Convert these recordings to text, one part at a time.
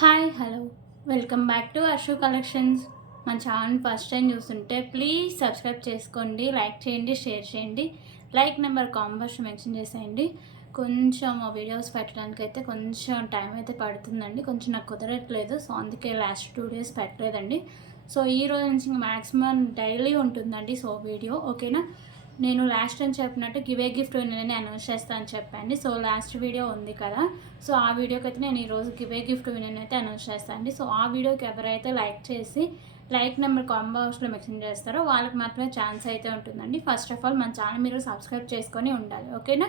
Hi hello welcome back to Ashu collections. మన channel first time చూస్తుంటే please subscribe చేసుకోండి, like చేయండి, షేర్ చేయండి. లైక్ నెంబర్ కాంబర్స్ మెన్షన్ చేసేయండి. కొంచెం వీడియోస్ పెట్టడానికి అయితే కొంచెం టైం అయితే పడుతుందండి, కొంచెం నాకు కుదరట్లేదు. సో అందుకే లాస్ట్ 2 డేస్ పెట్టలేదండి. సో ఈ రోజు నుంచి మ్యాక్సిమం డైలీ ఉంటుందండి సో వీడియో, ఓకేనా. నేను లాస్ట్ టైం చెప్పినట్టు గివ్ ఏ గిఫ్ట్ విన్నర్ని అనౌన్స్ చేస్తాను అని చెప్పండి. సో లాస్ట్ వీడియో ఉంది కదా, సో ఆ వీడియోకి అయితే నేను ఈరోజు గివ్ ఏ గిఫ్ట్ విన్నర్ని అయితే అనౌన్స్ చేస్తాను. సో ఆ వీడియోకి ఎవరైతే లైక్ చేసి లైక్ నెంబర్ కాంబో బాక్స్లో మెన్షన్ చేస్తారో వాళ్ళకి మాత్రమే ఛాన్స్ అయితే ఉంటుందండి. ఫస్ట్ ఆఫ్ ఆల్ మన ఛానల్ మీరు సబ్స్క్రైబ్ చేసుకొని ఉండాలి, ఓకేనా.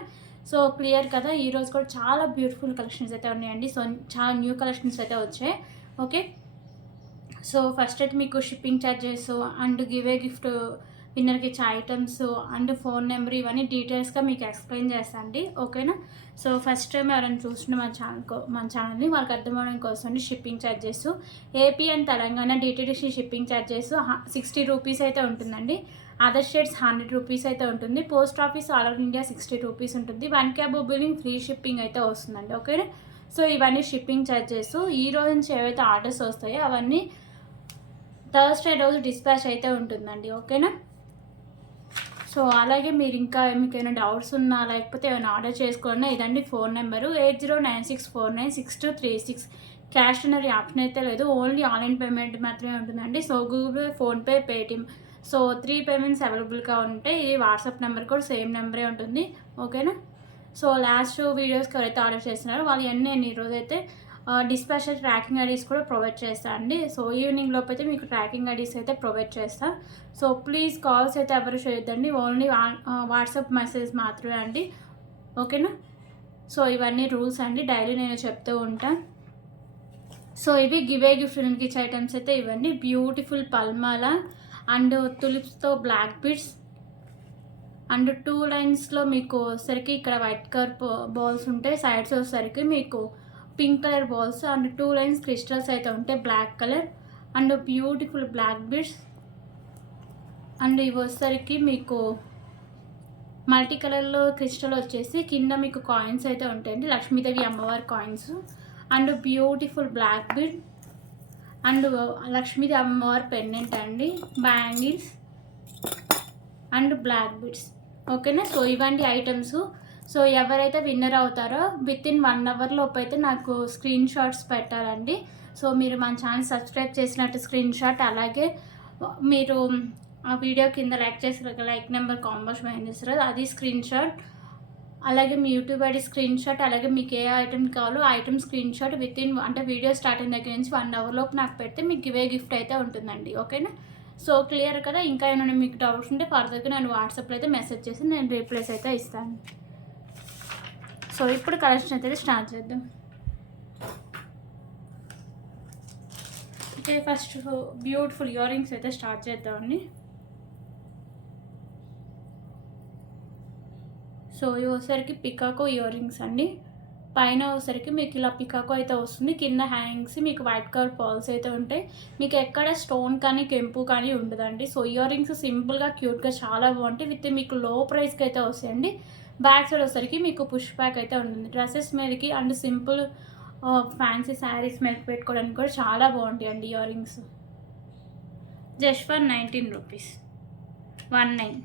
సో క్లియర్ కదా. ఈరోజు కూడా చాలా బ్యూటిఫుల్ కలెక్షన్స్ అయితే ఉన్నాయండి. సో చాలా న్యూ కలెక్షన్స్ అయితే వచ్చాయి, ఓకే. సో ఫస్ట్ అయితే మీకు shipping charges and give a gift విన్నర్కి ఇచ్చే ఐటమ్స్ అండ్ ఫోన్ నెంబర్ ఇవన్నీ డీటెయిల్స్గా మీకు ఎక్స్ప్లెయిన్ చేస్తాను అండి, ఓకేనా. సో ఫస్ట్ టైం ఎవరైనా చూస్తున్న మన ఛానల్ని వాళ్ళకి అర్థమవడం కోసం అండి shipping charges AP and Telangana DTDC shipping charges 60 rupees అయితే ఉంటుందండి. అదర్ స్టేట్స్ 100 రూపీస్ అయితే ఉంటుంది. Post office all over India 60 rupees ఉంటుంది. 1K above billing free shipping అయితే వస్తుందండి, ఓకేనా. సో ఇవన్నీ షిప్పింగ్ ఛార్జెస్. ఈ రోజు నుంచి ఏవైతే ఆర్డర్స్ వస్తాయో అవన్నీ థర్స్డే రోజు డిస్పాచ్ అయితే ఉంటుందండి, ఓకేనా. సో అలాగే మీరు ఇంకా మీకు ఏమైనా డౌట్స్ ఉన్నా లేకపోతే ఏమైనా ఆర్డర్ చేసుకోవాలన్నా ఇదండి ఫోన్ నెంబరు 8096496236. క్యాష్ అనేది ఆప్షన్ అయితే లేదు, ఓన్లీ ఆన్లైన్ పేమెంట్ మాత్రమే ఉంటుందండి. So Google pay, PhonePe, Paytm, so 3 payments అవైలబుల్గా ఉంటాయి. ఇది వాట్సాప్ నెంబర్ కూడా సేమ్ నెంబరే ఉంటుంది, ఓకేనా. సో లాస్ట్ వీడియోస్కి ఎవరైతే ఆర్డర్ చేస్తున్నారో వాళ్ళు నేను ఈరోజైతే డిస్పాచ్ ట్రాకింగ్ ఐడీస్ కూడా ప్రొవైడ్ చేస్తాను అండి. సో ఈవినింగ్ లోపు అయితే మీకు ట్రాకింగ్ ఐడీస్ అయితే ప్రొవైడ్ చేస్తాను. సో ప్లీజ్ కాల్స్ అయితే ఎవరు చేయొద్దండి, ఓన్లీ వాట్సాప్ మెసేజ్ మాత్రమే అండి, ఓకేనా. సో ఇవన్నీ రూల్స్ అండి, డైలీ నేను చెప్తూ ఉంటాను. సో ఇవి గివ్ ఏ గిఫ్ట్ ఇచ్చే ఐటమ్స్ అయితే ఇవ్వండి. బ్యూటిఫుల్ పల్మాల అండ్ తులిప్స్తో బ్లాక్ బీడ్స్ అండ్ 2 లైన్స్లో మీకు వచ్చేసరికి ఇక్కడ వైట్ కలర్ బాల్స్ ఉంటాయి. సైడ్స్ వచ్చేసరికి మీకు pink colour balls and 2 lines crystals అయితే ఉంటాయి black colour and beautiful black beads. And ఇవి వచ్చేసరికి మీకు మల్టీ కలర్లో క్రిస్టల్ వచ్చేసి కింద మీకు కాయిన్స్ అయితే ఉంటాయండి, లక్ష్మీదేవి అమ్మవారి coins and beautiful black bead and లక్ష్మీదేవి అమ్మవారి పెండెంట్ అండి, బ్యాంగిల్స్ అండ్ బ్లాక్ బీడ్స్, ఓకేనా. సో ఇవంటి ఐటమ్స్. సో ఎవరైతే విన్నర్ అవుతారో వితిన్ 1 అవర్ లోపు అయితే నాకు స్క్రీన్ షాట్స్ పెట్టాలండి. సో మీరు మన ఛానల్ సబ్స్క్రైబ్ చేసినట్టు స్క్రీన్ షాట్, అలాగే మీరు ఆ వీడియో కింద లైక్ చేసిన లైక్ నెంబర్ కాంబోస్ చేస్తారు అది స్క్రీన్ షాట్, అలాగే మీ యూట్యూబ్ ఐడి స్క్రీన్ షాట్, అలాగే మీకు ఏ ఐటమ్ కావాలో ఆ ఐటమ్ స్క్రీన్ షాట్ వితిన్ అంటే వీడియో స్టార్టింగ్ దగ్గర నుంచి 1 అవర్ లోపు నాకు పెడితే మీకు గివ్ ఏ గిఫ్ట్ అయితే ఉంటుందండి, ఓకేనా. సో క్లియర్ కదా. ఇంకా ఏమైనా మీకు డౌట్స్ ఉంటే ఫర్దర్గా నేను వాట్సాప్లో అయితే మెసేజ్ చేసి నేను రీప్లేస్ అయితే ఇస్తాను. సో ఇప్పుడు కలెక్షన్ అయితే స్టార్ట్ చేద్దాం. Okay, first beautiful ear rings అయితే స్టార్ట్ చేద్దామండి. సో ఇవి వచ్చేసరికి పికాకో ఇయర్ రింగ్స్ అండి. పైన వచ్చేసరికి మీకు ఇలా పికాకో అయితే వస్తుంది, కింద హ్యాంగ్స్ మీకు వైట్ కలర్ పర్ల్స్ అయితే ఉంటాయి. మీకు ఎక్కడ స్టోన్ కానీ కెంపు కానీ ఉండదండి. సో ఇయర్ రింగ్స్ సింపుల్గా క్యూట్గా చాలా బాగుంటాయి. విత్ మీకు లో ప్రైస్కి అయితే వస్తాయండి. బ్యాక్ సైడ్ వచ్చేసరికి మీకు పుష్ బ్యాక్ అయితే ఉంటుంది. డ్రెస్సెస్ మీదకి అండ్ సింపుల్ ఫ్యాన్సీ శారీస్ మీద పెట్టుకోవడానికి కూడా చాలా బాగుంటాయి అండి ear rings. Just for 19 rupees, 19.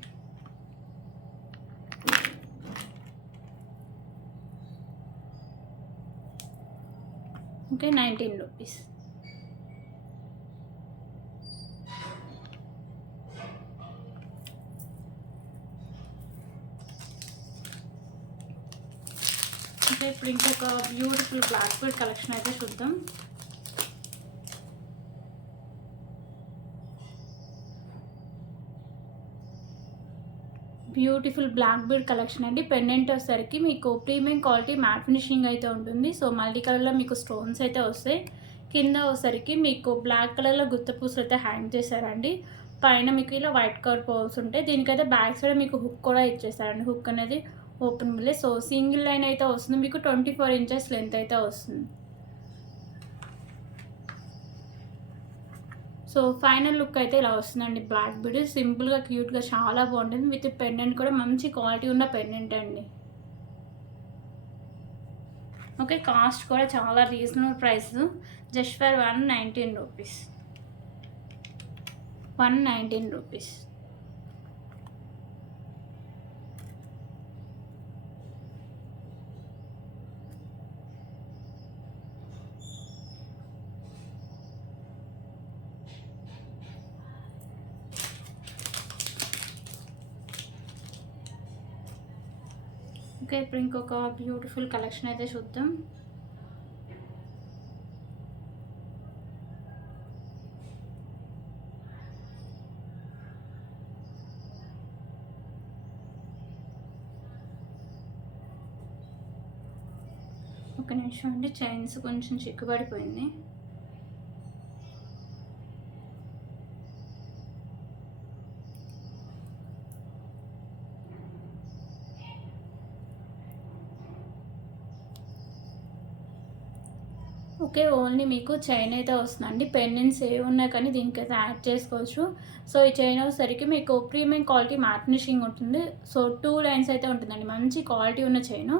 Okay, 19 rupees. Okay, ఇప్పుడు ఇంకొక బ్యూటిఫుల్ బ్లాక్ బీడ్ కలెక్షన్ అయితే చూద్దాం. బ్యూటిఫుల్ బ్లాక్ బీడ్ కలెక్షన్ అండి. పెండెంట్ వచ్చేసరికి మీకు ప్రీమియం క్వాలిటీ మ్యాట్ ఫినిషింగ్ అయితే ఉంటుంది. సో మల్టీ కలర్లో మీకు స్టోన్స్ అయితే వస్తాయి. కింద వచ్చేసరికి మీకు బ్లాక్ కలర్లో గుత్తపూసలు అయితే హ్యాంగ్ చేశారండి. పైన మీకు ఇలా వైట్ కలర్ పోల్స్ ఉంటాయి. దీనికైతే బ్యాక్ సైడ్ మీకు హుక్ కూడా ఇచ్చేసారండి. హుక్ అనేది ఓపెన్ బిల్లే. సో సింగిల్ లైన్ అయితే వస్తుంది, మీకు 24 ఇంచెస్ లెంత్ అయితే వస్తుంది. సో ఫైనల్ లుక్ అయితే ఇలా వస్తుందండి. బ్లాక్ బీడ్ సింపుల్గా క్యూట్గా చాలా బాగుంటుంది. విత్ పెండెంట్ కూడా మంచి క్వాలిటీ ఉన్న పెండెంట్ అండి. ఓకే, కాస్ట్ కూడా చాలా reasonable price, just for 119 rupees. 119 rupees. Okay, ఇప్పుడు ఇంకొక బ్యూటిఫుల్ కలెక్షన్ అయితే చూద్దాం. ఒక నిమిషం అండి, చైన్స్ కొంచెం చిక్కుబడిపోయింది. ఓకే, ఓన్లీ మీకు చైన్ అయితే వస్తుందండి. పెండెంట్స్ ఏ ఉన్నా కానీ దీనికి అయితే యాడ్ చేసుకోవచ్చు. సో ఈ చైన్ వచ్చేసరికి మీకు ప్రీమియం క్వాలిటీ మ్యాట్ ఫినిషింగ్ ఉంటుంది. సో 2 లైన్స్ అయితే ఉంటుందండి, మంచి క్వాలిటీ ఉన్న చైను.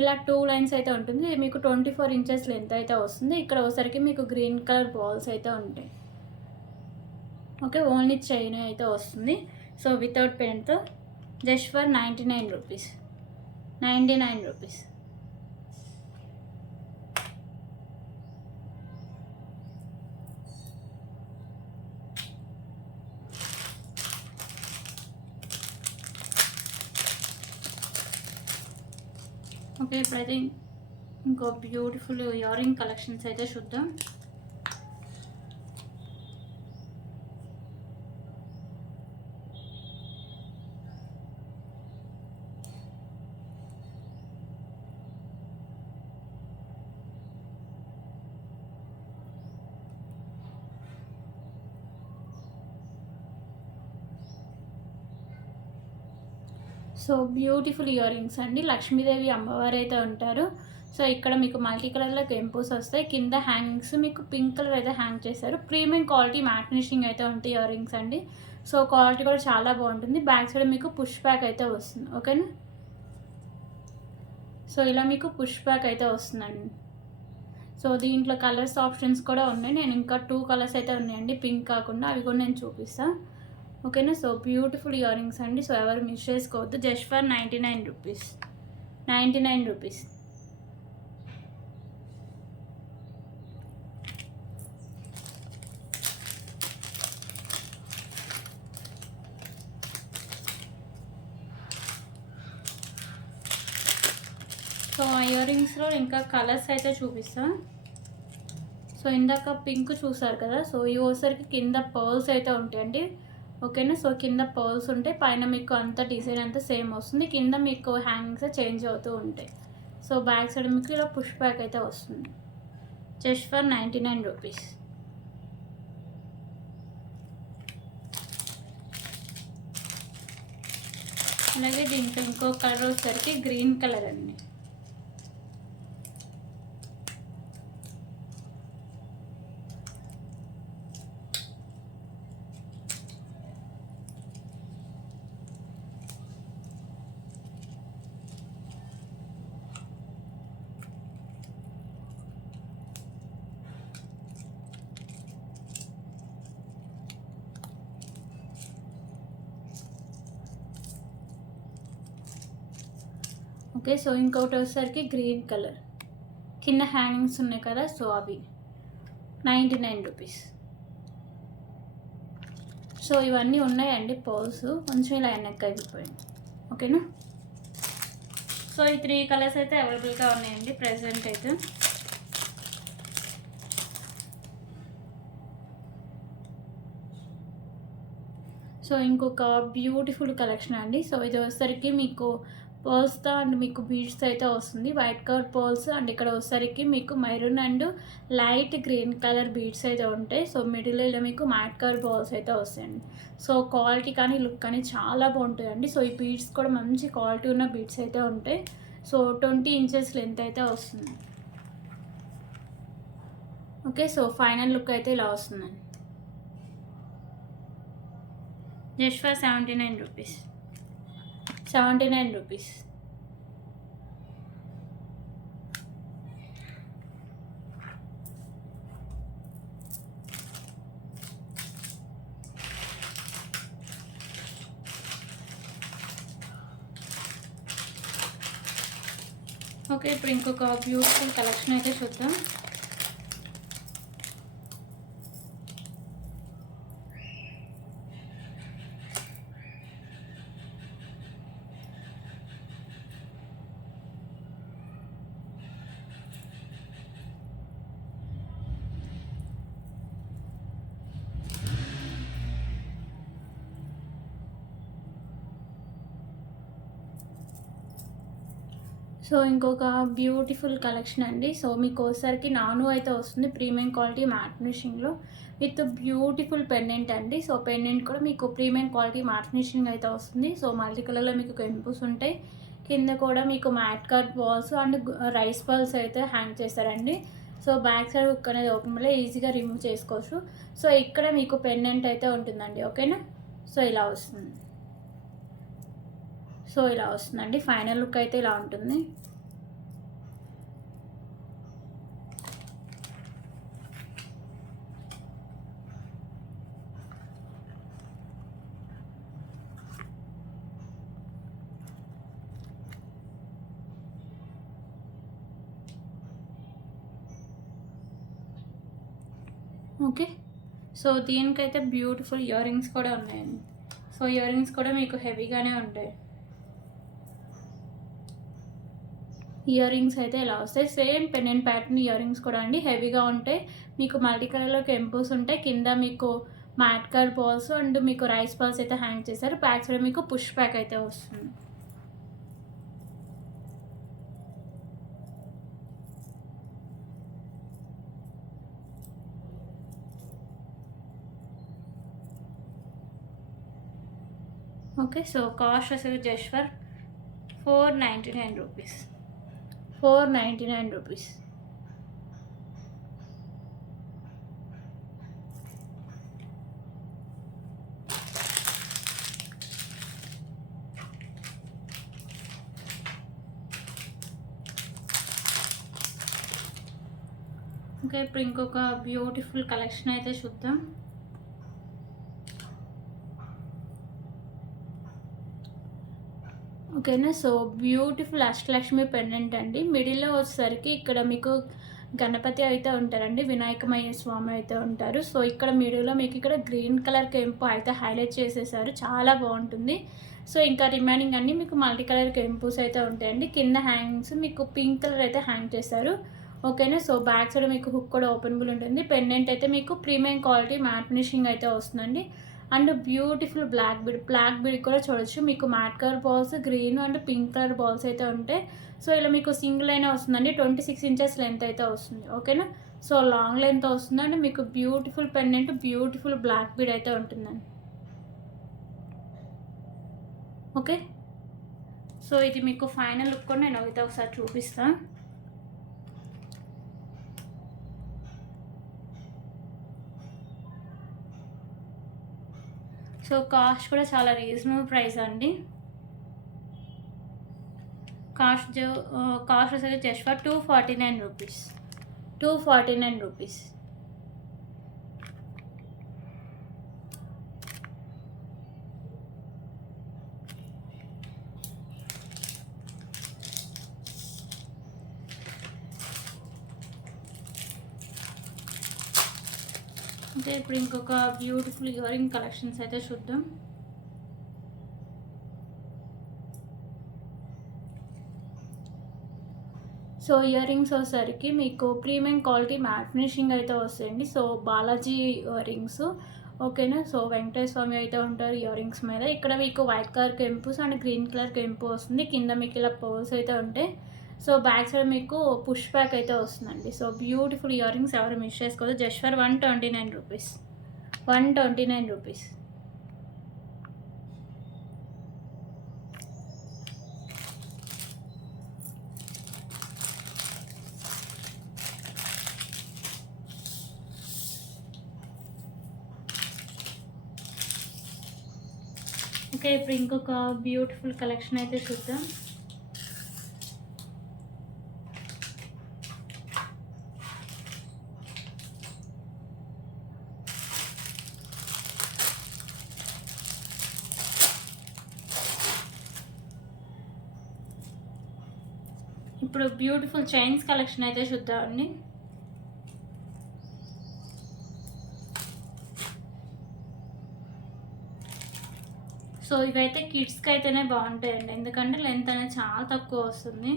ఇలా 2 లైన్స్ అయితే ఉంటుంది. మీకు 24 ఇంచెస్ లెంత్ అయితే వస్తుంది. ఇక్కడ వచ్చేసరికి మీకు గ్రీన్ కలర్ బాల్స్ అయితే ఉంటాయి. ఓకే, ఓన్లీ చైన్ అయితే వస్తుంది. సో వితౌట్ పెన్తో just for 99 rupees. 99 rupees. Okay, ఇప్పుడైతే ఇంకో బ్యూటిఫుల్ ఇయర్ రింగ్ కలెక్షన్స్ అయితే చూద్దాం. సో బ్యూటిఫుల్ ఇయర్ రింగ్స్ అండి, లక్ష్మీదేవి అమ్మవారు అయితే ఉంటారు. సో ఇక్కడ మీకు మల్టీ కలర్లో కెంపోస్ వస్తాయి. కింద హ్యాంగింగ్స్ మీకు పింక్ కలర్ అయితే హ్యాంగ్ చేశారు. ప్రీమియం క్వాలిటీ మ్యాట్ ఫినిషింగ్ అయితే ఉంటాయి ఇయర్ రింగ్స్ అండి. సో క్వాలిటీ కూడా చాలా బాగుంటుంది. బ్యాక్ సైడ్ మీకు పుష్ బ్యాక్ అయితే వస్తుంది. ఓకేనా, సో ఇలా మీకు పుష్ బ్యాక్ అయితే వస్తుందండి. సో దీంట్లో కలర్స్ ఆప్షన్స్ కూడా ఉన్నాయి. నేను ఇంకా 2 కలర్స్ అయితే ఉన్నాయండి, పింక్ కాకుండా, అవి కూడా నేను చూపిస్తాను. ఓకేనా, సో బ్యూటిఫుల్ ఇయర్ రింగ్స్ అండి. సో ఎవరు మిస్ చేసుకోవద్దు. Just for 99 rupees. 99 rupees. So ఆ ఇయర్ రింగ్స్లో ఇంకా కలర్స్ అయితే చూపిస్తా. సో ఇందాక పింక్ చూసారు కదా, సో ఈ ఓసరికి కింద పర్ల్స్ అయితే ఉంటాయండి. ఓకేనా, సో కింద పర్ల్స్ ఉంటాయి, పైన మీకు అంత డిజైన్ అంతా సేమ్ వస్తుంది. కింద మీకు హ్యాంగింగ్స్ చేంజ్ అవుతూ ఉంటాయి. సో బ్యాక్ సైడ్ మీకు ఇలా పుష్ బ్యాక్ అయితే వస్తుంది. Just for 99 rupees. అలాగే దీంట్లో ఇంకో కలర్ వచ్చేసరికి గ్రీన్ కలర్ అండి. ఓకే, సో ఇంకొకటి వచ్చేసరికి గ్రీన్ కలర్, కింద హ్యాంగింగ్స్ ఉన్నాయి కదా, సో అవి 99 రూపీస్. సో ఇవన్నీ ఉన్నాయండి పర్ల్స్, కొంచెం ఇలా వెనక్కి అయిపోయింది. ఓకేనా, సో ఈ 3 కలర్స్ అయితే అవైలబుల్గా ఉన్నాయండి ప్రెసెంట్ అయితే. సో ఇంకొక బ్యూటిఫుల్ కలెక్షన్ అండి. సో ఇది వచ్చేసరికి మీకు పర్ల్స్తో అండ్ మీకు బీడ్స్ అయితే వస్తుంది, వైట్ కలర్ పర్ల్స్, అండ్ ఇక్కడ వచ్చేసరికి మీకు maroon and light green colour beads అయితే ఉంటాయి. సో మిడిల్లో ఇలా మీకు మ్యాట్ కలర్ బాల్స్ అయితే వస్తాయండి. సో క్వాలిటీ కానీ లుక్ కానీ చాలా బాగుంటాయండి. సో ఈ బీడ్స్ కూడా మంచి క్వాలిటీ ఉన్న బీడ్స్ అయితే ఉంటాయి. సో 20 ఇంచెస్ లెంత్ అయితే వస్తుంది. ఓకే, సో ఫైనల్ లుక్ అయితే ఇలా వస్తుందండి. Just for 79 rupees. 79 rupees. Okay, ఇప్పుడు ఇంకొక బ్యూటిఫుల్ కలెక్షన్ అయితే చూద్దాం. సో ఇంకొక బ్యూటిఫుల్ కలెక్షన్ అండి. సో మీకు వచ్చేసరికి నాను అయితే వస్తుంది ప్రీమియం క్వాలిటీ మ్యాట్ ఫినిషింగ్లో విత్ బ్యూటిఫుల్ పెండెంట్ అండి. సో పెండెంట్ కూడా మీకు ప్రీమియం క్వాలిటీ మ్యాట్ ఫినిషింగ్ అయితే వస్తుంది. సో మల్టీ కలర్లో మీకు కెంపుస్ ఉంటాయి. కింద కూడా మీకు matte cut balls and rice balls అయితే హ్యాంగ్ చేస్తారండి. సో బ్యాక్ సైడ్ హుక్ అనేది ఓపెన్ వల్ల ఈజీగా రిమూవ్ చేసుకోవచ్చు. సో ఇక్కడ మీకు పెండెంట్ అయితే ఉంటుందండి. ఓకేనా, సో ఇలా వస్తుంది. సో ఇలా వస్తుందండి. ఫైనల్ లుక్ అయితే ఇలా ఉంటుంది. ఓకే, సో దీనికైతే బ్యూటిఫుల్ ఇయర్ రింగ్స్ కూడా ఉన్నాయండి. సో ఇయర్ రింగ్స్ కూడా మీకు హెవీగానే ఉంటాయి. ఇయర్ రింగ్స్ అయితే ఇలా వస్తాయి. Same pendant pattern ear rings కూడా అండి, హెవీగా ఉంటాయి. మీకు మల్టీ కలర్లో కెంపుస్ ఉంటాయి. కింద మీకు మ్యాట్ కట్ బాల్స్ అండ్ మీకు రైస్ బాల్స్ అయితే హ్యాంగ్ చేశారు. ప్యాక్ సైడ్ మీకు పుష్ ప్యాక్ అయితే వస్తుంది. ఓకే, సో కాస్ట్ అసలు just for 499 rupees. 499 rupees. Okay, ఇప్పుడు ఇంకొక బ్యూటిఫుల్ కలెక్షన్ అయితే చూద్దాం. ఓకేనా, సో బ్యూటిఫుల్ అష్టలక్ష్మి పెండెంట్ అండి. మిడిల్లో వచ్చేసరికి ఇక్కడ మీకు గణపతి అయితే ఉంటారండి, వినాయకమయ్య స్వామి అయితే ఉంటారు. సో ఇక్కడ మిడిల్లో మీకు ఇక్కడ గ్రీన్ కలర్ కెంపు అయితే హైలైట్ చేసేసారు, చాలా బాగుంటుంది. సో ఇంకా రిమైనింగ్ అన్నీ మీకు మల్టీ కలర్ కెంపుస్ అయితే ఉంటాయండి. కింద హ్యాంగ్స్ మీకు పింక్ కలర్ అయితే హ్యాంగ్ చేస్తారు. ఓకేనా, సో బ్యాక్ సైడ్ మీకు హుక్ కూడా ఓపెనబుల్ ఉంటుంది. పెండెంట్ అయితే మీకు ప్రీమియం క్వాలిటీ మ్యాట్ ఫినిషింగ్ అయితే వస్తుందండి. అండ్ బ్యూటిఫుల్ బ్లాక్ బీడ్ కూడా చూడొచ్చు. మీకు mat colour balls, green and pink colour balls అయితే ఉంటాయి. సో ఇలా మీకు సింగిల్ అయినా వస్తుందండి. 26 ఇంచెస్ లెంత్ అయితే వస్తుంది. ఓకేనా, సో లాంగ్ లెంత్ వస్తుందండి. మీకు beautiful pendant, beautiful black bead అయితే ఉంటుందండి. ఓకే, సో ఇది మీకు ఫైనల్ లుక్ కూడా నేను అయితే ఒకసారి చూపిస్తాను. సో కాస్ట్ కూడా చాలా రీజనబుల్ ప్రైస్ అండి. కాస్ట్ వచ్చేసి జస్ట్ ఫర్ 249 రూపీస్. 249 రూపీస్. అంటే ఇప్పుడు ఇంకొక బ్యూటిఫుల్ ఇయర్ రింగ్ కలెక్షన్స్ అయితే చూద్దాం. సో ఇయర్ రింగ్స్ వచ్చేసరికి మీకు ప్రీమియం క్వాలిటీ మ్యాట్ ఫినిషింగ్ అయితే వస్తాయండి. So Balaji earrings. ఓకేనా, సో వెంకటేశ్వర స్వామి అయితే ఉంటారు ఇయర్ రింగ్స్ మీద. ఇక్కడ మీకు వైట్ కలర్ కెంపుస్ అండ్ గ్రీన్ కలర్ కెంపు వస్తుంది. కింద మీకు ఇలా పోల్స్ అయితే ఉంటాయి. సో బ్యాక్ సైడ్ మీకు పుష్ బ్యాక్ అయితే వస్తుందండి. సో బ్యూటిఫుల్ ఇయర్ రింగ్స్ ఎవరు మిస్ చేసుకోవద్దు. Just for 129 rupees. 129 rupees. Okay, ఇప్పుడు ఇంకొక బ్యూటిఫుల్ కలెక్షన్ అయితే చూద్దాం. ఇప్పుడు బ్యూటిఫుల్ చైన్స్ కలెక్షన్ అయితే చూద్దామండి. సో ఇవైతే కిడ్స్కి అయితేనే బాగుంటాయండి, ఎందుకంటే లెంత్ అనేది చాలా తక్కువ వస్తుంది.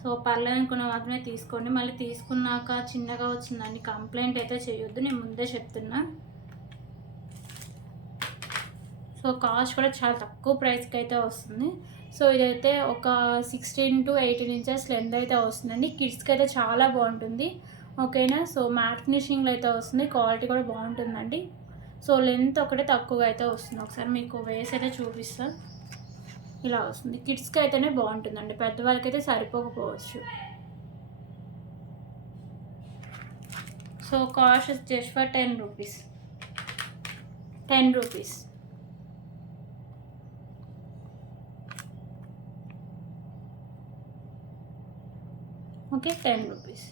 సో పర్లేదు అనుకున్న మాత్రమే తీసుకోండి. మళ్ళీ తీసుకున్నాక చిన్నగా వచ్చిందని కంప్లైంట్ అయితే చేయొద్దు, నేను ముందే చెప్తున్నా. సో కాస్ట్ కూడా చాలా తక్కువ ప్రైస్కి అయితే వస్తుంది. సో ఇదైతే ఒక 16 to 18 ఇంచెస్ లెంత్ అయితే వస్తుందండి. కిడ్స్కి అయితే చాలా బాగుంటుంది. ఓకేనా. సో మ్యాట్ ఫినిషింగ్లో అయితే వస్తుంది, క్వాలిటీ కూడా బాగుంటుందండి. సో లెంత్ ఒకటే తక్కువగా అయితే వస్తుంది. ఒకసారి మీకు వేసి అయితే చూపిస్తా. ఇలా వస్తుంది. కిడ్స్కి అయితేనే బాగుంటుందండి, పెద్దవాళ్ళకైతే సరిపోకపోవచ్చు. So cost just for 10 rupees. 10 rupees. Okay, 10 rupees.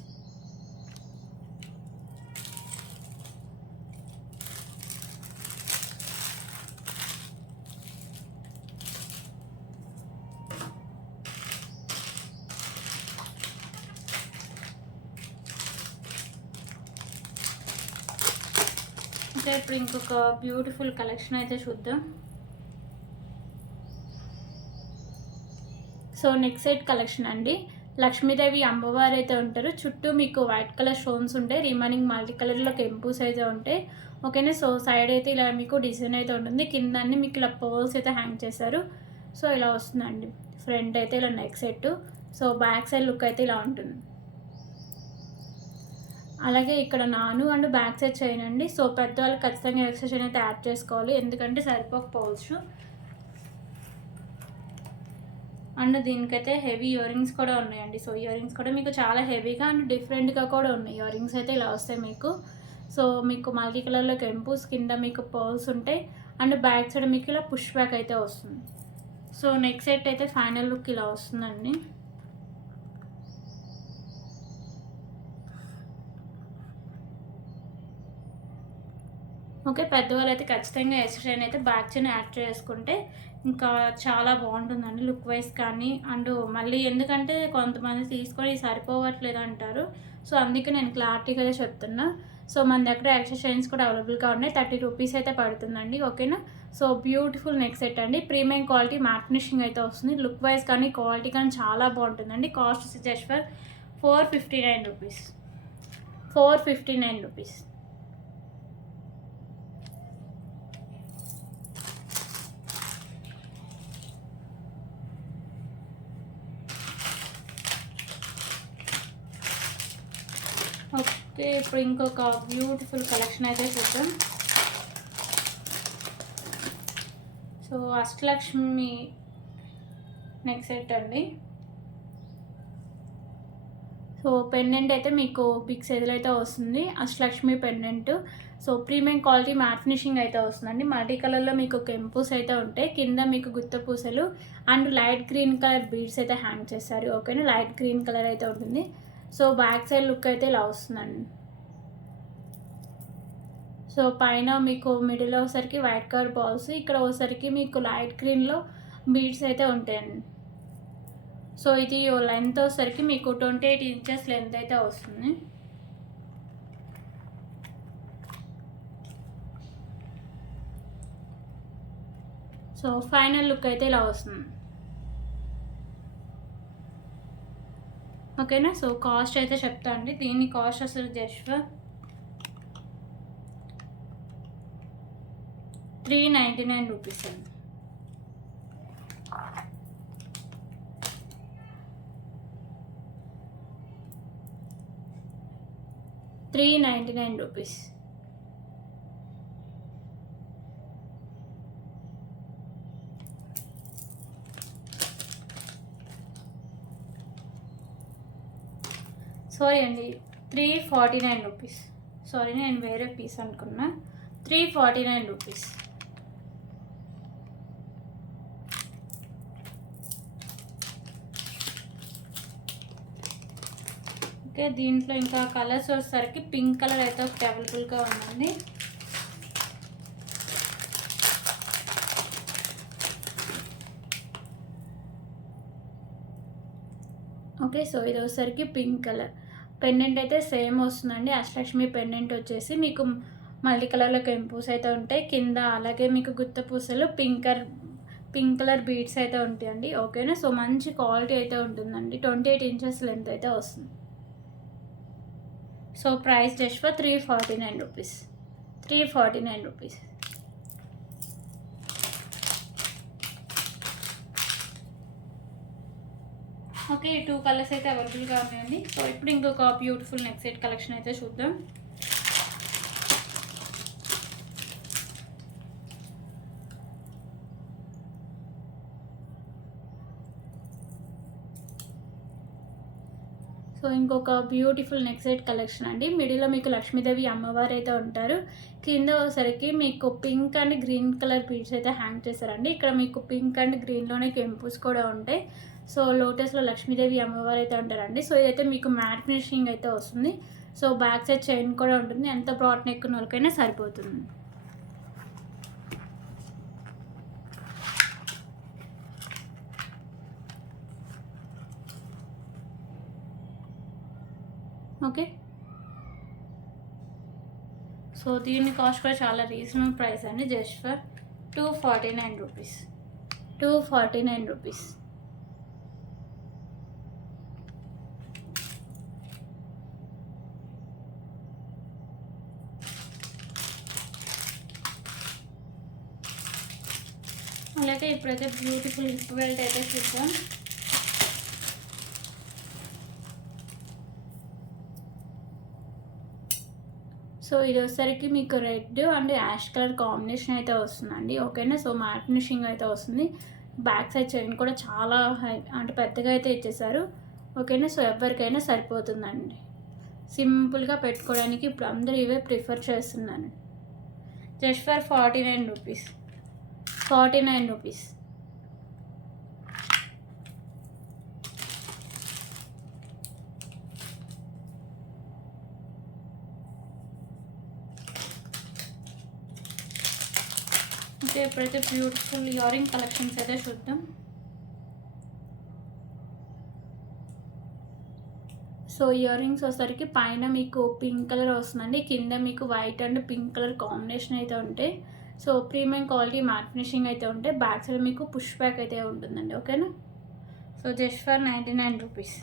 ఇంకా ఇప్పుడు ఇంకొక బ్యూటిఫుల్ కలెక్షన్ అయితే చూద్దాం. సో నెక్స్ట్ సెట్ కలెక్షన్ అండి. లక్ష్మీదేవి అమ్మవారు అయితే ఉంటారు, చుట్టూ మీకు వైట్ కలర్ స్టోన్స్ ఉంటాయి, రిమైనింగ్ మల్టీ కలర్లో కెంపుస్ అయితే ఉంటాయి. ఓకేనా. సో సైడ్ అయితే ఇలా మీకు డిజైన్ అయితే ఉంటుంది, కింద అన్ని మీకు ఇలా పర్ల్స్ అయితే హ్యాంగ్ చేశారు. సో ఇలా వస్తుందండి. ఫ్రంట్ అయితే ఇలా neck set. So back side look అయితే ఇలా ఉంటుంది. అలాగే ఇక్కడ నాను అండ్ బ్యాక్ సైడ్ చైన్ అండి. సో పెద్దవాళ్ళు ఖచ్చితంగా ఎక్స్ట్రా చైన్ అయితే యాడ్ చేసుకోవాలి, ఎందుకంటే సరిపోకపోవచ్చు. అండ్ దీనికైతే హెవీ ఇయర్ రింగ్స్ కూడా ఉన్నాయండి. సో ఇయర్ రింగ్స్ కూడా మీకు చాలా హెవీగా అండ్ డిఫరెంట్గా కూడా ఉన్నాయి. ఇయర్ రింగ్స్ అయితే ఇలా వస్తాయి మీకు. సో మీకు మల్టీ కలర్లో కెంపుస్, కింద మీకు పర్ల్స్ ఉంటాయి, అండ్ బ్యాక్ సైడ్ మీకు ఇలా పుష్ బ్యాక్ అయితే వస్తుంది. సో నెక్స్ట్ సెట్ అయితే ఫైనల్ లుక్ ఇలా వస్తుందండి. ఓకే, పెద్దవాళ్ళు అయితే ఖచ్చితంగా ఎక్స్ట్రా చైన్ అయితే బ్యాక్ చైన్ యాడ్ చేసుకుంటే ఇంకా చాలా బాగుంటుందండి లుక్ వైజ్ కానీ. అండ్ మళ్ళీ ఎందుకంటే కొంతమంది తీసుకొని సరిపోవట్లేదు అంటారు, సో అందుకే నేను క్లారిటీగా చెప్తున్నా. సో మన దగ్గర ఎక్స్ట్రా చైన్స్ కూడా అవైలబుల్గా ఉన్నాయి. 30 రూపీస్ అయితే పడుతుందండి. ఓకేనా. సో బ్యూటిఫుల్ నెక్ సెట్ అండి, ప్రీమియం క్వాలిటీ మ్యాట్ ఫినిషింగ్ అయితే వస్తుంది. లుక్ వైజ్ కానీ క్వాలిటీ కానీ చాలా బాగుంటుందండి. Cost just for 459 rupees. 459 rupees. Okay, ఇప్పుడు ఇంకొక బ్యూటిఫుల్ కలెక్షన్ అయితే చూద్దాం. సో అష్టలక్ష్మి నెక్ సెట్ అండి. సో పెండెంట్ అయితే మీకు బిగ్ సైజులో అయితే వస్తుంది, Ashtalakshmi pendant. So premium quality mat finishing అయితే వస్తుందండి. మల్టీ కలర్లో మీకు కెంపూస్ అయితే ఉంటాయి, కింద మీకు గుత్త పూసలు and light green colour beads అయితే హ్యాంగ్ చేస్తారు. ఓకేనా. లైట్ గ్రీన్ కలర్ అయితే ఉంటుంది. సో బ్యాక్ సైడ్ లుక్ అయితే ఇలా వస్తుందండి. సో పైన మీకు మిడిల్ వచ్చేసరికి వైట్ కలర్ బాల్స్, ఇక్కడ వచ్చేసరికి మీకు లైట్ గ్రీన్లో బీడ్స్ అయితే ఉంటాయండి. సో ఇది లెంత్ వచ్చేసరికి మీకు 28 ఇంచెస్ లెంత్ అయితే వస్తుంది. సో ఫైనల్ లుక్ అయితే ఇలా వస్తుంది. ఓకేనా. సో కాస్ట్ అయితే చెప్తా అండి. దీని కాస్ట్ అసలు జస్ట్ 399 రూపీస్ అండి. ₹399. సారీ అండి, 349 రూపీస్. సారీ, నేను వేరే పీస్ అనుకున్నా. 349 రూపీస్. ఓకే, దీంట్లో ఇంకా కలర్స్ వచ్చేసరికి పింక్ కలర్ అయితే ఒకటి అవైలబుల్గా ఉందండి. ఓకే. సో ఇది వచ్చేసరికి పింక్ కలర్. పెండెంట్ అయితే సేమ్ వస్తుందండి. అష్టలక్ష్మి పెండెంట్ వచ్చేసి మీకు మల్టీ కలర్‌లో కెంపుస్ అయితే ఉంటాయి. కింద అలాగే మీకు గుత్త పూసలు పింక్ కలర్ బీడ్స్ అయితే ఉంటాయండి. ఓకేనా. సో మంచి క్వాలిటీ అయితే ఉంటుందండి. 28 ఇంచెస్ లెంత్ అయితే వస్తుంది. So price just for 349 rupees. 349 rupees. Okay. ఈ 2 కలర్స్ అయితే అవైలబుల్‌గా ఉన్నాయండి. సో ఇప్పుడు ఇంకొక బ్యూటిఫుల్ నెక్ సెట్ కలెక్షన్ అయితే చూద్దాం. సో ఇంకొక బ్యూటిఫుల్ నెక్ సెట్ కలెక్షన్ అండి. మిడిల్లో మీకు లక్ష్మీదేవి అమ్మవారు అయితే ఉంటారు. కింద వచ్చేసరికి మీకు pink and green colour beads అయితే హ్యాంగ్ చేశారండి. ఇక్కడ మీకు పింక్ అండ్ గ్రీన్‌లోనే కెంపుస్ కూడా ఉంటాయి. సో లోటస్‌లో లక్ష్మీదేవి అమ్మవారు అయితే ఉంటారండి. సో ఇదైతే మీకు మ్యాట్ ఫినిషింగ్ అయితే వస్తుంది. సో బ్యాక్ సైడ్ చైన్ కూడా ఉంటుంది. ఎంత బ్రాడ్ నెక్ ఉన్న వాళ్ళకైనా సరిపోతుంది. ఓకే. సో దీని కాస్ట్ కూడా చాలా రీజనబుల్ ప్రైస్ అండి. Just for 249 rupees. 249 రూపీస్. అలాగే ఇప్పుడైతే బ్యూటిఫుల్ హిప్ బెల్ట్ అయితే చూద్దాం. సో ఇది వచ్చేసరికి మీకు red and ash colour combination అయితే వస్తుందండి. ఓకేనా. సో మ్యాట్ ఫినిషింగ్ అయితే వస్తుంది. బ్యాక్ సైడ్ చైన్ కూడా చాలా అంటే పెద్దగా అయితే ఇచ్చేసారు. ఓకేనా. సో ఎవరికైనా సరిపోతుందండి. సింపుల్గా పెట్టుకోవడానికి ఇప్పుడు అందరూ ఇవే ప్రిఫర్ చేస్తున్నాను. Just for 49 rupees. 49 rupees. Okay. ఇప్పుడైతే బ్యూటిఫుల్ ఇయర్ రింగ్ కలెక్షన్స్ అయితే చూద్దాం. సో ఇయర్ రింగ్స్ వచ్చేసరికి పైన మీకు పింక్ కలర్ వస్తుందండి. కింద మీకు white and pink colour combination అయితే ఉంటాయి. So premium quality mat finishing అయితే ఉంటాయి. బ్యాక్ సైడ్ మీకు పుష్ బ్యాక్ అయితే ఉంటుందండి. ఓకేనా. So just for 99 rupees.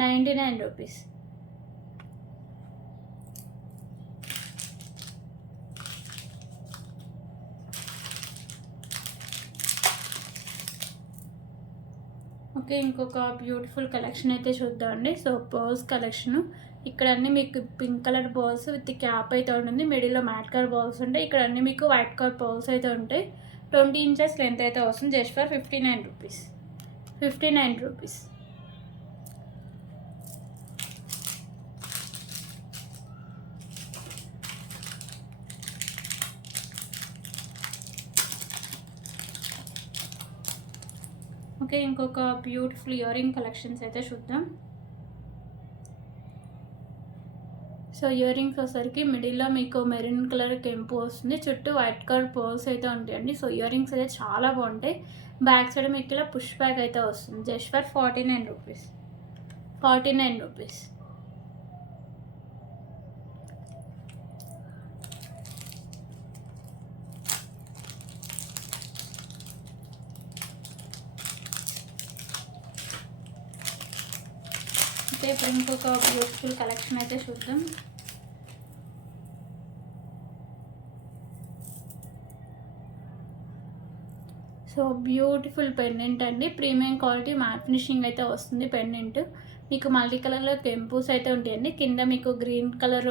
99 rupees. Okay. ఇంకొక బ్యూటిఫుల్ కలెక్షన్ అయితే చూద్దామండి. So pearls collection. ఇక్కడ అన్నీ మీకు pink colour balls with cap అయితే ఉంటుంది. మిడిల్లో మ్యాట్ కలర్ బాల్స్ ఉంటాయి. ఇక్కడ అన్నీ మీకు వైట్ కలర్ బాల్స్ అయితే ఉంటాయి. 20 ఇంచెస్ లెంత్ అయితే వస్తుంది. Just for 59 rupees. 59 rupees. Okay. ఇంకొక బ్యూటిఫుల్ ఇయర్ రింగ్ కలెక్షన్స్ అయితే చూద్దాం. సో ఇయర్ రింగ్స్ వచ్చేసరికి మిడిల్లో మీకు మెరూన్ కలర్ కెంపు వస్తుంది. చుట్టూ వైట్ కలర్ పర్ల్స్ అయితే ఉంటాయండి. సో ఇయర్ రింగ్స్ అయితే చాలా బాగుంటాయి. బ్యాక్ సైడ్ మీకు ఇలా పుష్ బ్యాక్ అయితే వస్తుంది. Just for 49 rupees. 49 rupees. Okay. ఇప్పుడు ఇంకొక బ్యూటిఫుల్ కలెక్షన్ అయితే చూద్దాం. సో బ్యూటిఫుల్ పెండెంట్ అండి. ప్రీమియం క్వాలిటీ మ్యాట్ ఫినిషింగ్ అయితే వస్తుంది పెండెంట్. మీకు మల్టీ కలర్లో కెంపుస్ అయితే ఉంటాయండి. కింద మీకు గ్రీన్ కలర్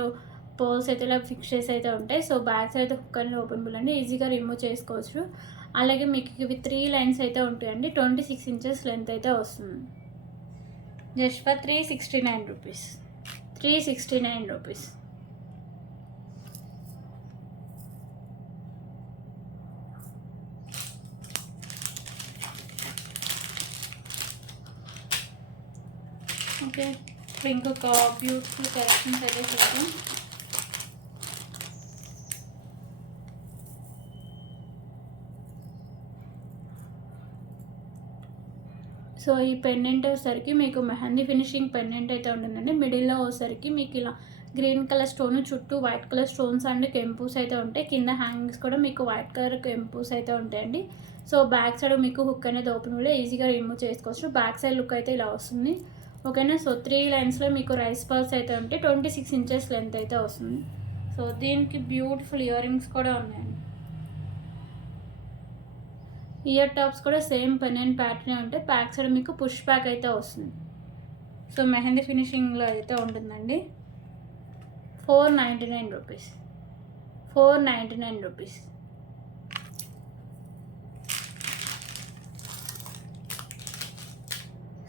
పర్ల్స్ అయితే ఇలా ఫిక్స్ చేసి అయితే ఉంటాయి. సో బ్యాక్ సైడ్ హుక్ అనేది ఓపెనబుల్ అండి. ఈజీగా రిమూవ్ చేసుకోవచ్చు. అలాగే మీకు ఇవి 3 లైన్స్ అయితే ఉంటాయండి. 26 ఇంచెస్ లెంత్ అయితే వస్తుంది. Just for 369 rupees. 369 rupees. Okay. ఇప్పుడు ఇంకొక బ్యూటిఫుల్ కలెక్షన్స్ అయితే చూద్దాం. సో ఈ పెండెంట్ వచ్చేసరికి మీకు మెహందీ ఫినిషింగ్ పెండెంట్ అయితే ఉంటుందండి. మిడిల్లో వచ్చేసరికి మీకు ఇలా గ్రీన్ కలర్ స్టోన్, చుట్టూ వైట్ కలర్ స్టోన్స్ అండ్ కెంపూస్ అయితే ఉంటాయి. కింద హ్యాంగింగ్స్ కూడా మీకు వైట్ కలర్ కెంపూస్ అయితే ఉంటాయండి. సో బ్యాక్ సైడ్ మీకు హుక్ అనేది ఓపెన్ కూడా ఈజీగా రిమూవ్ చేసుకోవచ్చు. బ్యాక్ సైడ్ లుక్ అయితే ఇలా వస్తుంది. ఓకేనా. సో 3 లైన్స్లో మీకు రైస్ పర్ల్స్ అయితే ఉంటాయి. 26 ఇంచెస్ లెంత్ అయితే వస్తుంది. సో దీనికి బ్యూటిఫుల్ ఇయర్ రింగ్స్ కూడా ఉన్నాయండి. ఇయర్ టాప్స్ కూడా సేమ్ పెండెంట్ ప్యాటర్న్ ఉంటాయి. బ్యాక్ సైడ్ మీకు పుష్ బ్యాక్ అయితే వస్తుంది. సో మెహందీ ఫినిషింగ్లో అయితే ఉంటుందండి. 499 రూపీస్. 499 రూపీస్.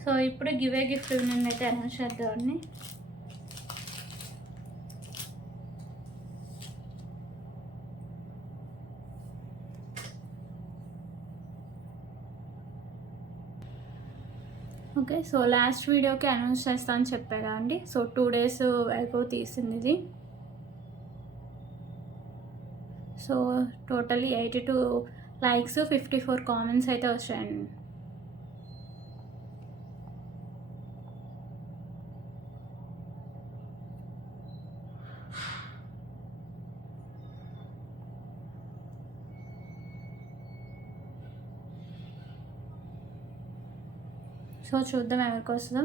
సో ఇప్పుడు గివ్ ఏ గిఫ్ట్ విన్నర్ అయితే అనౌన్స్ చేద్దామండి. ఓకే. సో లాస్ట్ వీడియోకి అనౌన్స్ చేస్తా అని చెప్పా కదండి. సో 2 డేస్ వరకు తీసింది ఇది. సో టోటల్లీ 82 లైక్స్, 54 కామెంట్స్ అయితే వచ్చాయండి. సో చూద్దాం ఎవరికి వస్తుందో.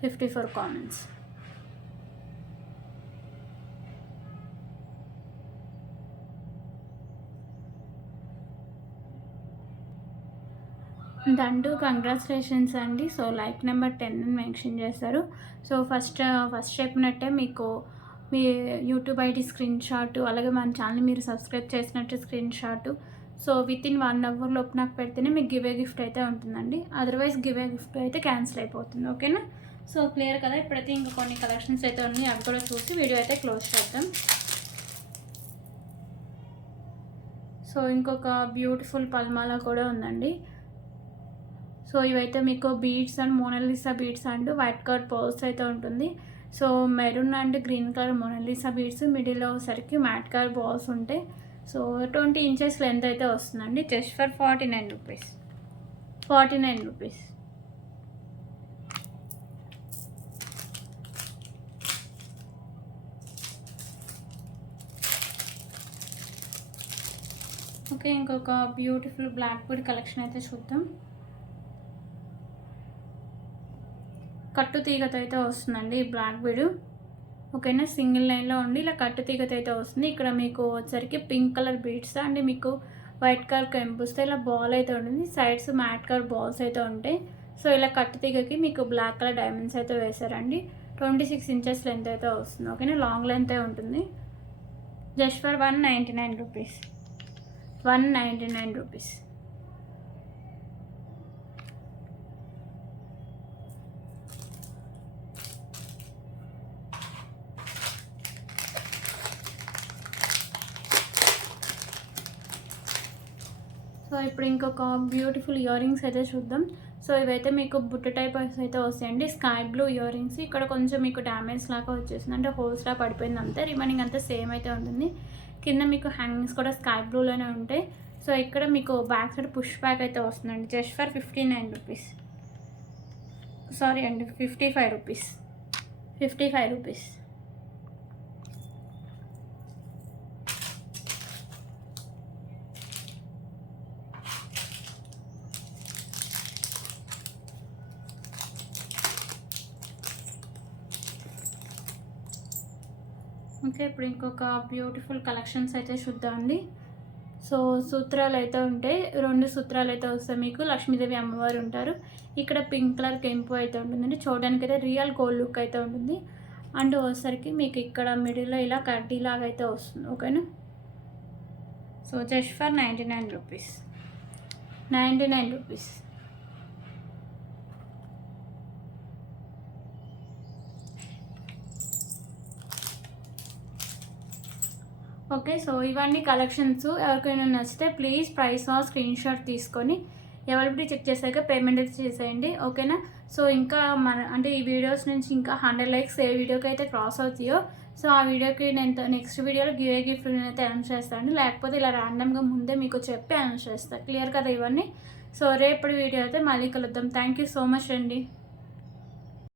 54 కామెంట్స్. దండు కంగ్రాచులేషన్స్ అండి. సో లైక్ నెంబర్ 10 అని మెన్షన్ చేస్తారు. సో ఫస్ట్ చెప్పినట్టే మీకు మీ యూట్యూబ్ ఐడి స్క్రీన్ షాట్, అలాగే మన ఛానల్ మీరు సబ్స్క్రైబ్ చేసినట్టు screen shot, so within 1 hour లోపు నాకు పెడితేనే మీకు గివ్ ఏ గిఫ్ట్ అయితే ఉంటుందండి. అదర్వైజ్ గివ్ ఏ గిఫ్ట్ అయితే క్యాన్సిల్ అయిపోతుంది. ఓకేనా. సో క్లియర్ కదా. ఇప్పుడైతే ఇంకా కొన్ని కలెక్షన్స్ అయితే ఉన్నాయి, అవి కూడా చూసి వీడియో అయితే క్లోజ్ చేద్దాం. సో ఇంకొక బ్యూటిఫుల్ పల్మాలా కూడా ఉందండి. సో ఇవైతే మీకు beads and Mona Lisa beads and white colour pearls అయితే ఉంటుంది. So maroon and green colour Mona Lisa beads, మిడిల్లో సరికి మ్యాట్ కలర్ బాల్స్ ఉంటాయి. సో 20 ఇంచెస్ లెంత్ అయితే వస్తుందండి. Just for 49 rupees. 49 rupees. Okay. ఇంకొక బ్యూటిఫుల్ బ్లాక్ బీడ్ కలెక్షన్ అయితే చూద్దాం. కట్టు తీగతో అయితే వస్తుందండి ఈ బ్లాక్ బీడ్. ఓకేనా. సింగిల్ లైన్లో ఉండి ఇలా కట్టు తీగతో అయితే వస్తుంది. ఇక్కడ మీకు వచ్చరికి పింక్ కలర్ బీడ్స్ అండ్ మీకు వైట్ కలర్ కెంపుస్తే ఇలా బాల్ అయితే ఉంటుంది. సైడ్స్ మ్యాట్ కలర్ బాల్స్ అయితే ఉంటాయి. సో ఇలా కట్టు తీగకి మీకు బ్లాక్ కలర్ డైమండ్స్ అయితే వేశారండి. 26 ఇంచెస్ లెంత్ అయితే వస్తుంది. ఓకేనా. లాంగ్ లెంత్ ఉంటుంది. Just for 199 rupees. 199 rupees. So ఇప్పుడు ఇంకొక బ్యూటిఫుల్ ఇయర్ రింగ్స్ అయితే చూద్దాం. సో ఇవైతే మీకు బుట్ట టైప్ అయితే వస్తాయండి. Sky blue ear rings. ఇక్కడ కొంచెం మీకు డ్యామేజ్ లాగా వచ్చేసింది, అంటే హోల్స్లా పడిపోయింది అంతే. రిమైనింగ్ అంతా సేమ్ అయితే ఉంటుంది. కింద మీకు హ్యాంగింగ్స్ కూడా స్కై బ్లూలోనే ఉంటాయి. సో ఇక్కడ మీకు బ్యాక్ సైడ్ పుష్ బ్యాక్ అయితే వస్తుందండి. Just for 59 rupees. సారీ అండి, 55 రూపీస్. 55 రూపీస్. ఓకే. ఇప్పుడు ఇంకొక బ్యూటిఫుల్ కలెక్షన్స్ అయితే చూద్దామండి. సో సూత్రాలు అయితే ఉంటాయి. 2 సూత్రాలు అయితే వస్తాయి మీకు. లక్ష్మీదేవి అమ్మవారు ఉంటారు. ఇక్కడ పింక్ కలర్ కెంపు అయితే ఉంటుందండి. చూడడానికి అయితే రియల్ గోల్డ్ లుక్ అయితే ఉంటుంది. అండ్ వచ్చేసరికి మీకు ఇక్కడ మిడిల్లో ఇలా కడ్డీ లాగా అయితే వస్తుంది. ఓకేనా. So just for 99 rupees. 99 rupees. Okay. So ఇవన్నీ కలెక్షన్స్. ఎవరికైనా నచ్చితే ప్లీజ్ ప్రైస్ స్క్రీన్ షాట్ తీసుకొని అవైలబిలిటీ చెక్ చేశాక పేమెంట్ అయితే చేసేయండి. ఓకేనా. సో ఇంకా అంటే ఈ వీడియోస్ నుంచి ఇంకా 100 లైక్స్ ఏ వీడియోకి అయితే క్రాస్ అవుతాయో సో ఆ వీడియోకి నేను నెక్స్ట్ వీడియోలో గివ్ గిఫ్ట్ నేనైతే అనౌన్స్ చేస్తాను, లేకపోతే ఇలా ర్యాండమ్గా ముందే మీకు చెప్పి అనౌన్స్ చేస్తాను. క్లియర్ కదా ఇవన్నీ. సో రేపటి వీడియో అయితే మళ్ళీ కలుద్దాం. థ్యాంక్ యూ సో మచ్ అండి.